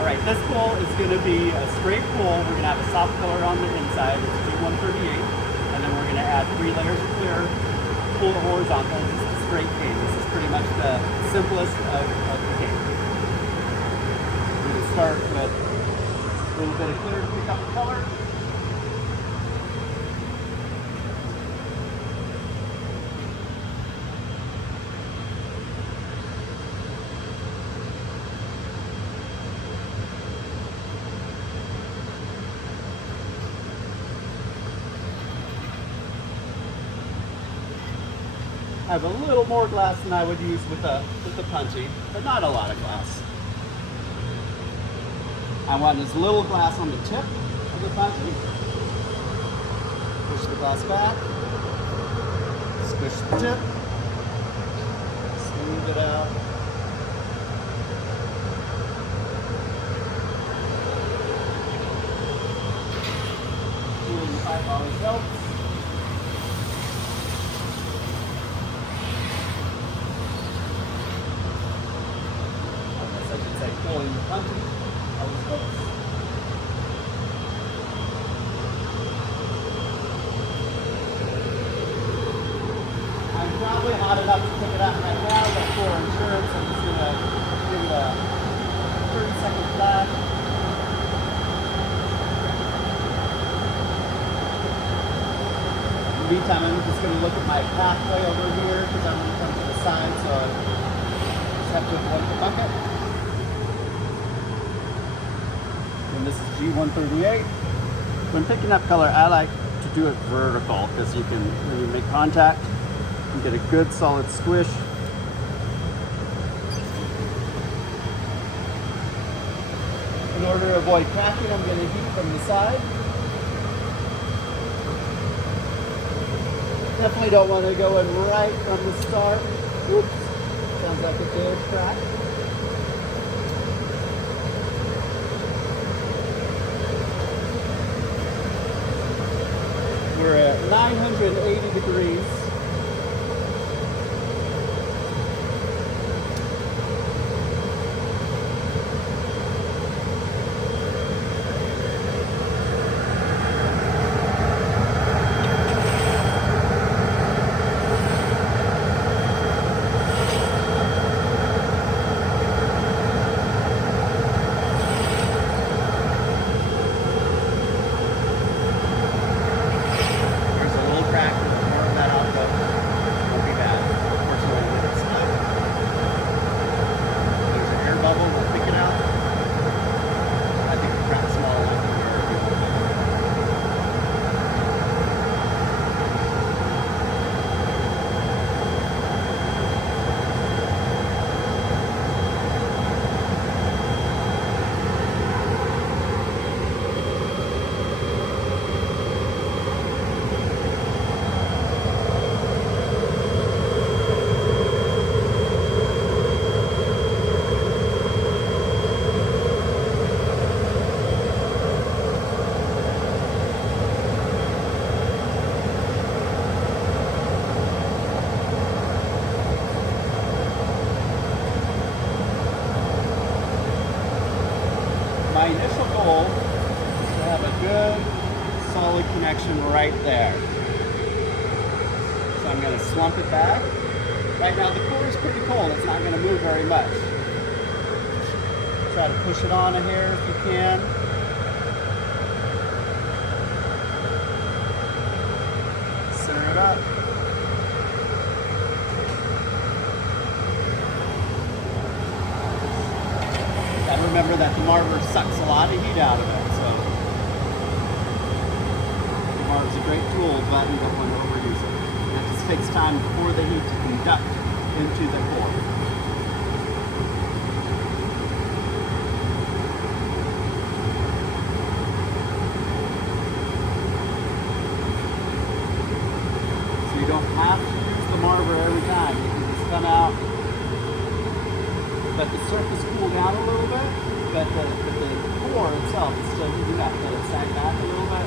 All right, this pool is going to be a straight pool. We're going to have a soft color on the inside. It's G138. And then we're going to add 3 layers of clear, pull the horizontal. This is a straight cane. This is pretty much the simplest of the cane. We're going to start with a little bit of clear to pick up the color. I have a little more glass than I would use with the Punty, but not a lot of glass. I want as little glass on the tip of the Punty. Push the glass back, squish the tip, smooth it out. Cooling the pipe always helps. Pulling the Punty always helps. I'm probably hot enough to pick it up right now, but for insurance, I'm just going to give it a 30-second flash. In the meantime, I'm just going to look at my pathway over here because I'm going to come to the side, so I just have to avoid the bucket. And this is G138. When picking up color, I like to do it vertical because you can, when you make contact, you get a good solid squish. In order to avoid cracking, I'm going to heat from the side. Definitely don't want to go in right from the start. Oops, sounds like it did crack. We're at 980 degrees. My initial goal is to have a good, solid connection right there. So I'm going to slump it back. Right now the core is pretty cold, it's not going to move very much. Try to push it on a hair if you can. Center it up. And remember that the marver sucks a lot of heat out of it, so the marver is a great tool, but you don't want to overuse it. And it just takes time for the heat to conduct into the core. So you don't have to use the marver every time. You can just come out, let the surface cool down a little bit, but the core itself is still heating up. Let it sag back a little bit.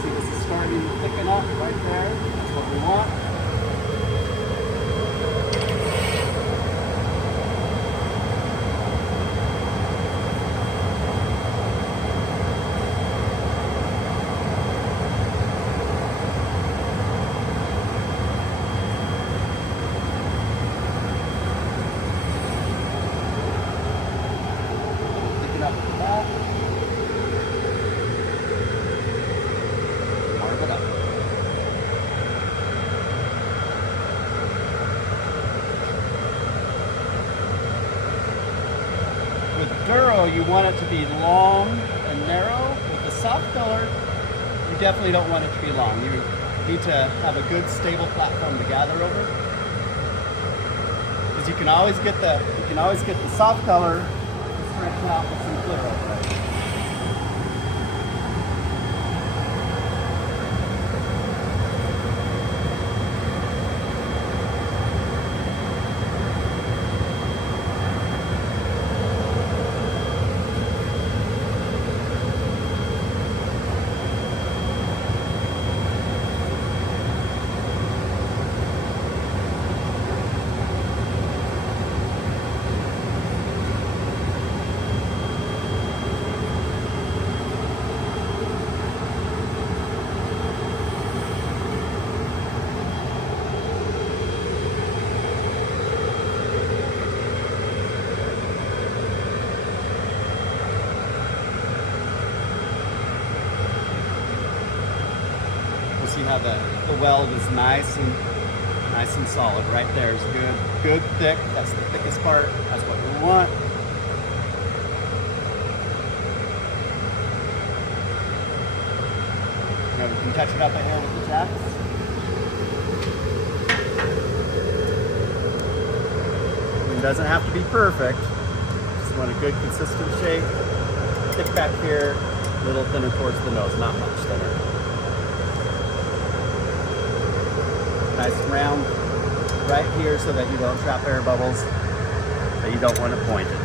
See, this is starting to thicken up right there. That's what we want. duro, you want it to be long and narrow. With the soft filler, you definitely don't want it to be long. You need to have a good stable platform to gather over. Because you can always get the soft color to stretch out with some clear over it. See how the weld is nice and solid. Right there is good thick. That's the thickest part. That's what we want. Now we can touch it up a hair with the jacks. It doesn't have to be perfect. Just want a good consistent shape. Thick back here, a little thinner towards the nose, not much thinner. Nice round right here so that you don't trap air bubbles that you don't want it pointed.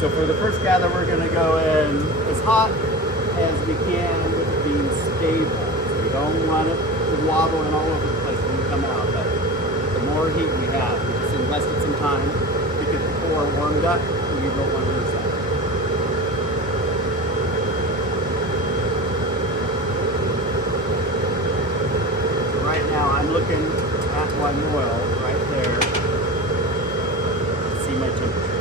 So for the first gather, we're going to go in as hot as we can with it being stable. So we don't want it to wobble and all over the place when we come out. But the more heat we have, we just invested some time to get the core warmed up, and you don't want to lose that. Now I'm looking at my oil right there to see my temperature.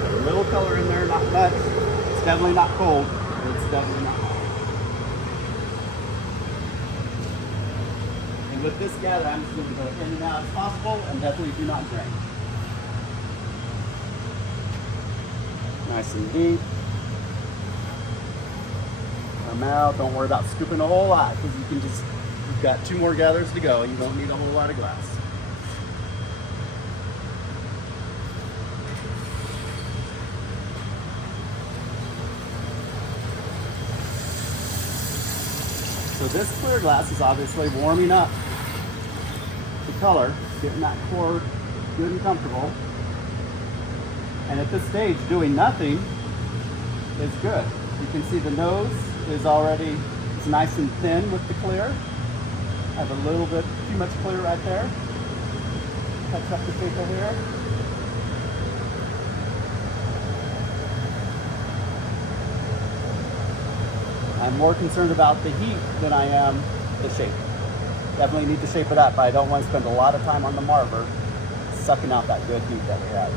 Got a little color in there, not much. It's definitely not cold. It's definitely not hot. And with this gather, I'm just going to go in and out as possible and definitely do not drain. Nice and deep. Out. Don't worry about scooping a whole lot because you've got 2 more gathers to go. You don't need a whole lot of glass. So this clear glass is obviously warming up the color, getting that core good and comfortable. And at this stage, doing nothing is good. You can see the nose is already, it's nice and thin with the clear. I have a little bit too much clear right there. Touch up the shape of here. I'm more concerned about the heat than I am the shape. Definitely need to shape it up, but I don't want to spend a lot of time on the marver sucking out that good heat that we have.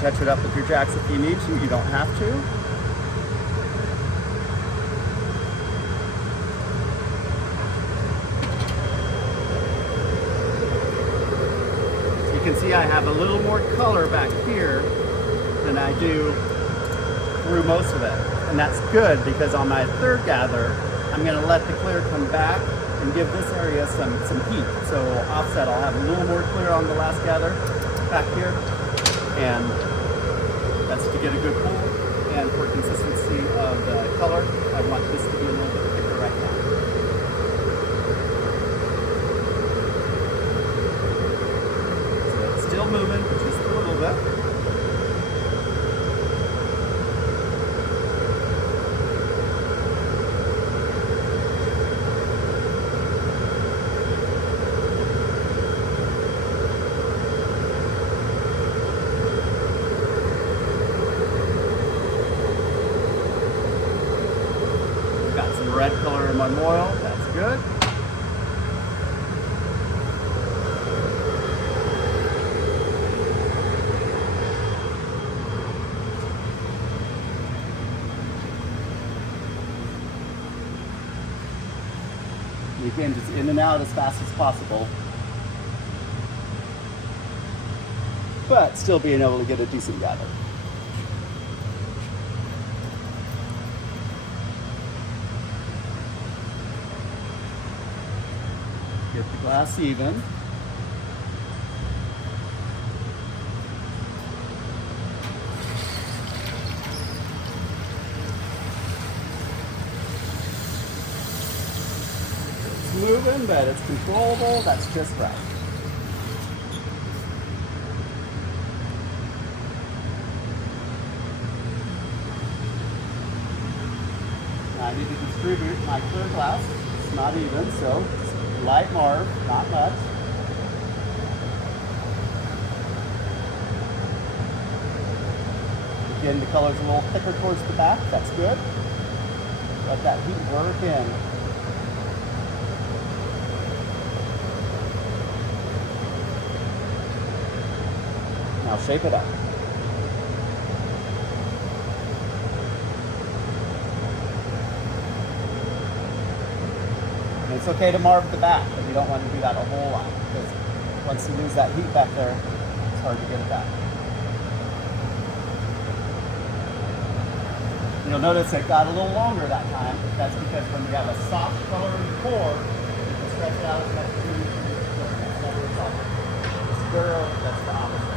Touch it up with your jacks if you need to. You don't have to. So you can see I have a little more color back here than I do through most of it. And that's good because on my third gather, I'm going to let the clear come back and give this area some heat. So offset, I'll have a little more clear on the last gather back here. And that's to get a good pull, and for consistency of the color, I want this to be a little bit thicker right now. So it's still moving just a little bit. some red color in my moil. That's good. Again, just in and out as fast as possible, but still being able to get a decent gather. Get the glass even. Moving, but it's controllable. That's just right. Now I need to distribute my clear glass. It's not even, so just light marv, not much. Again, the color's a little thicker towards the back. That's good. Let that heat work in. Now shape it up. And it's okay to marv the back, but you don't want to do that a whole lot, because once you lose that heat back there, it's hard to get it back. You'll notice it got a little longer that time. That's because when you have a soft color in the core, you can stretch it out as much as you need to. That's never a problem. It's duro, that's the opposite.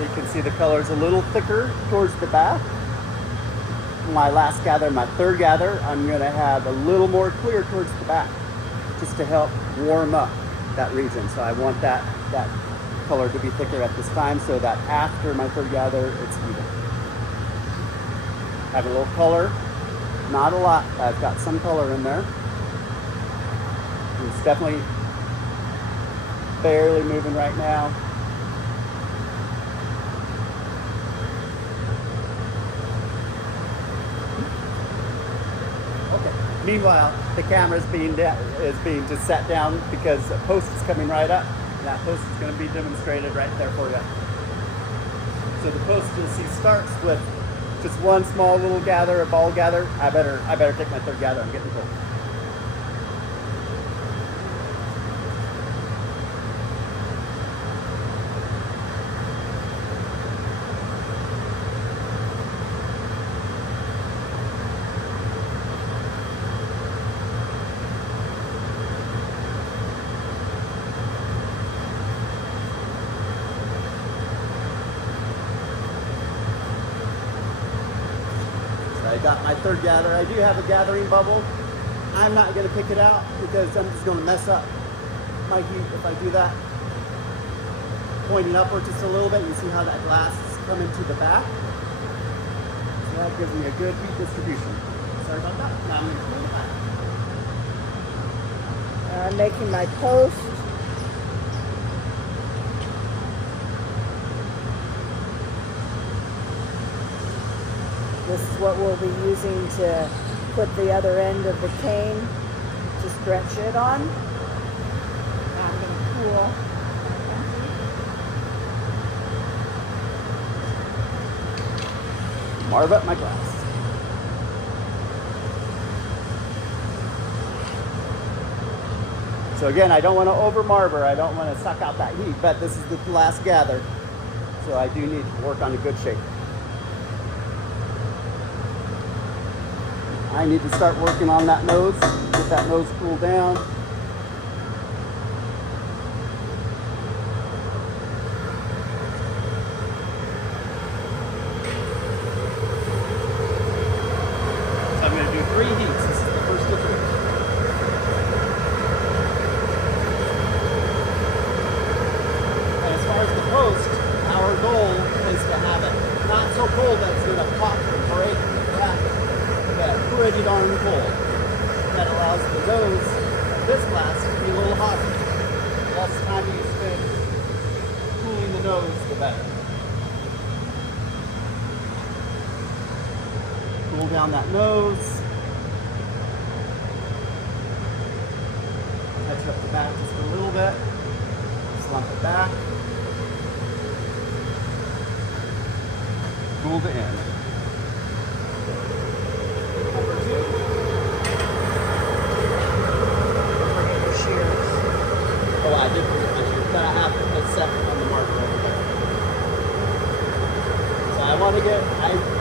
You can see the color's a little thicker towards the back. My last gather, my third gather, I'm going to have a little more clear towards the back, just to help warm up that region. So I want that color to be thicker at this time, so that after my third gather, it's even. Have a little color, not a lot. I've got some color in there. It's definitely barely moving right now. Meanwhile, the camera is being just set down because a post is coming right up. And that post is going to be demonstrated right there for you. So the post you'll see starts with just one small little gather, a ball gather. I better take my third gather. I'm getting cold. I got my third gather. I do have a gathering bubble. I'm not going to pick it out because I'm just going to mess up my heat if I do that. Pointing upward just a little bit, you see how that glass is coming to the back. So that gives me a good heat distribution. Sorry about that. Now I'm going to clean it back. I'm making my post. This is what we'll be using to put the other end of the cane to stretch it on. Now I'm going to cool. Marv up my glass. So again, I don't want to over marver. I don't want to suck out that heat, but this is the last gather. So I do need to work on a good shape. I need to start working on that nose, get that nose cooled down. nose of this glass to be a little hotter. The less time you spend cooling the nose, the better. Cool down that nose. Touch up the back just a little bit. Slump it back. Cool the end. Number 2. Forget your shears. Oh, I did forget my shears, but I have a second on the marker over there. So I want to get,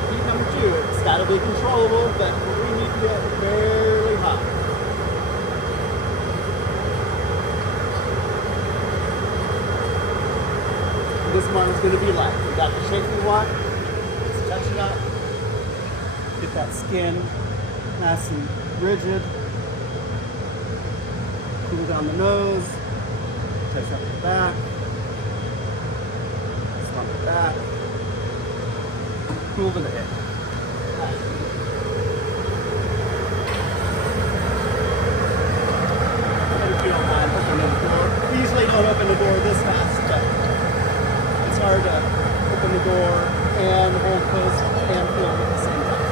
heat number 2, it's got to be controllable, but we need to get fairly hot. This one is going to be light. We got the shape we want. Let's touch it up. Get that skin nice and rigid. Cool down the nose. Touch up the back. Slump it back. Cool to the edge. If you don't mind opening the door. We usually don't open the door this fast, but it's hard to open the door and hold close and fill at the same time.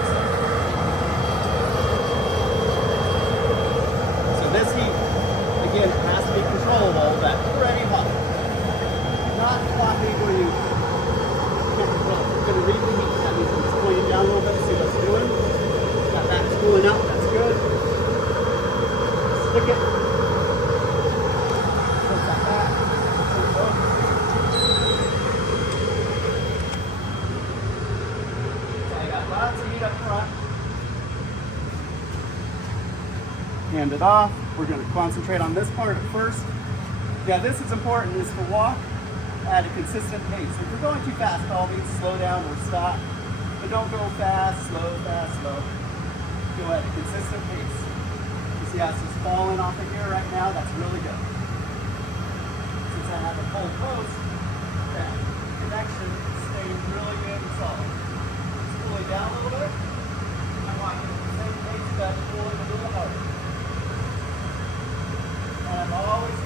So this heat, again, has to be controllable, but pretty hot. Not floppy where you can't control it. We're going to read the heat. That means I'm just pulling it down a little bit to see what's doing. Got that cooling up, that's good. Stick it. Push that back. Lots of heat up front. Hand it off. We're going to concentrate on this part at first. Yeah, this is important, is to walk at a consistent pace. If you're going too fast, all means slow down or stop. But don't go fast, slow, fast, slow. Go at a consistent pace. You see how it's just falling off of here right now? That's really good. Since I have a full post, that connection is staying really good and solid. Pull it down a little bit. I want you at the same pace, but pull it a little harder. And I'm always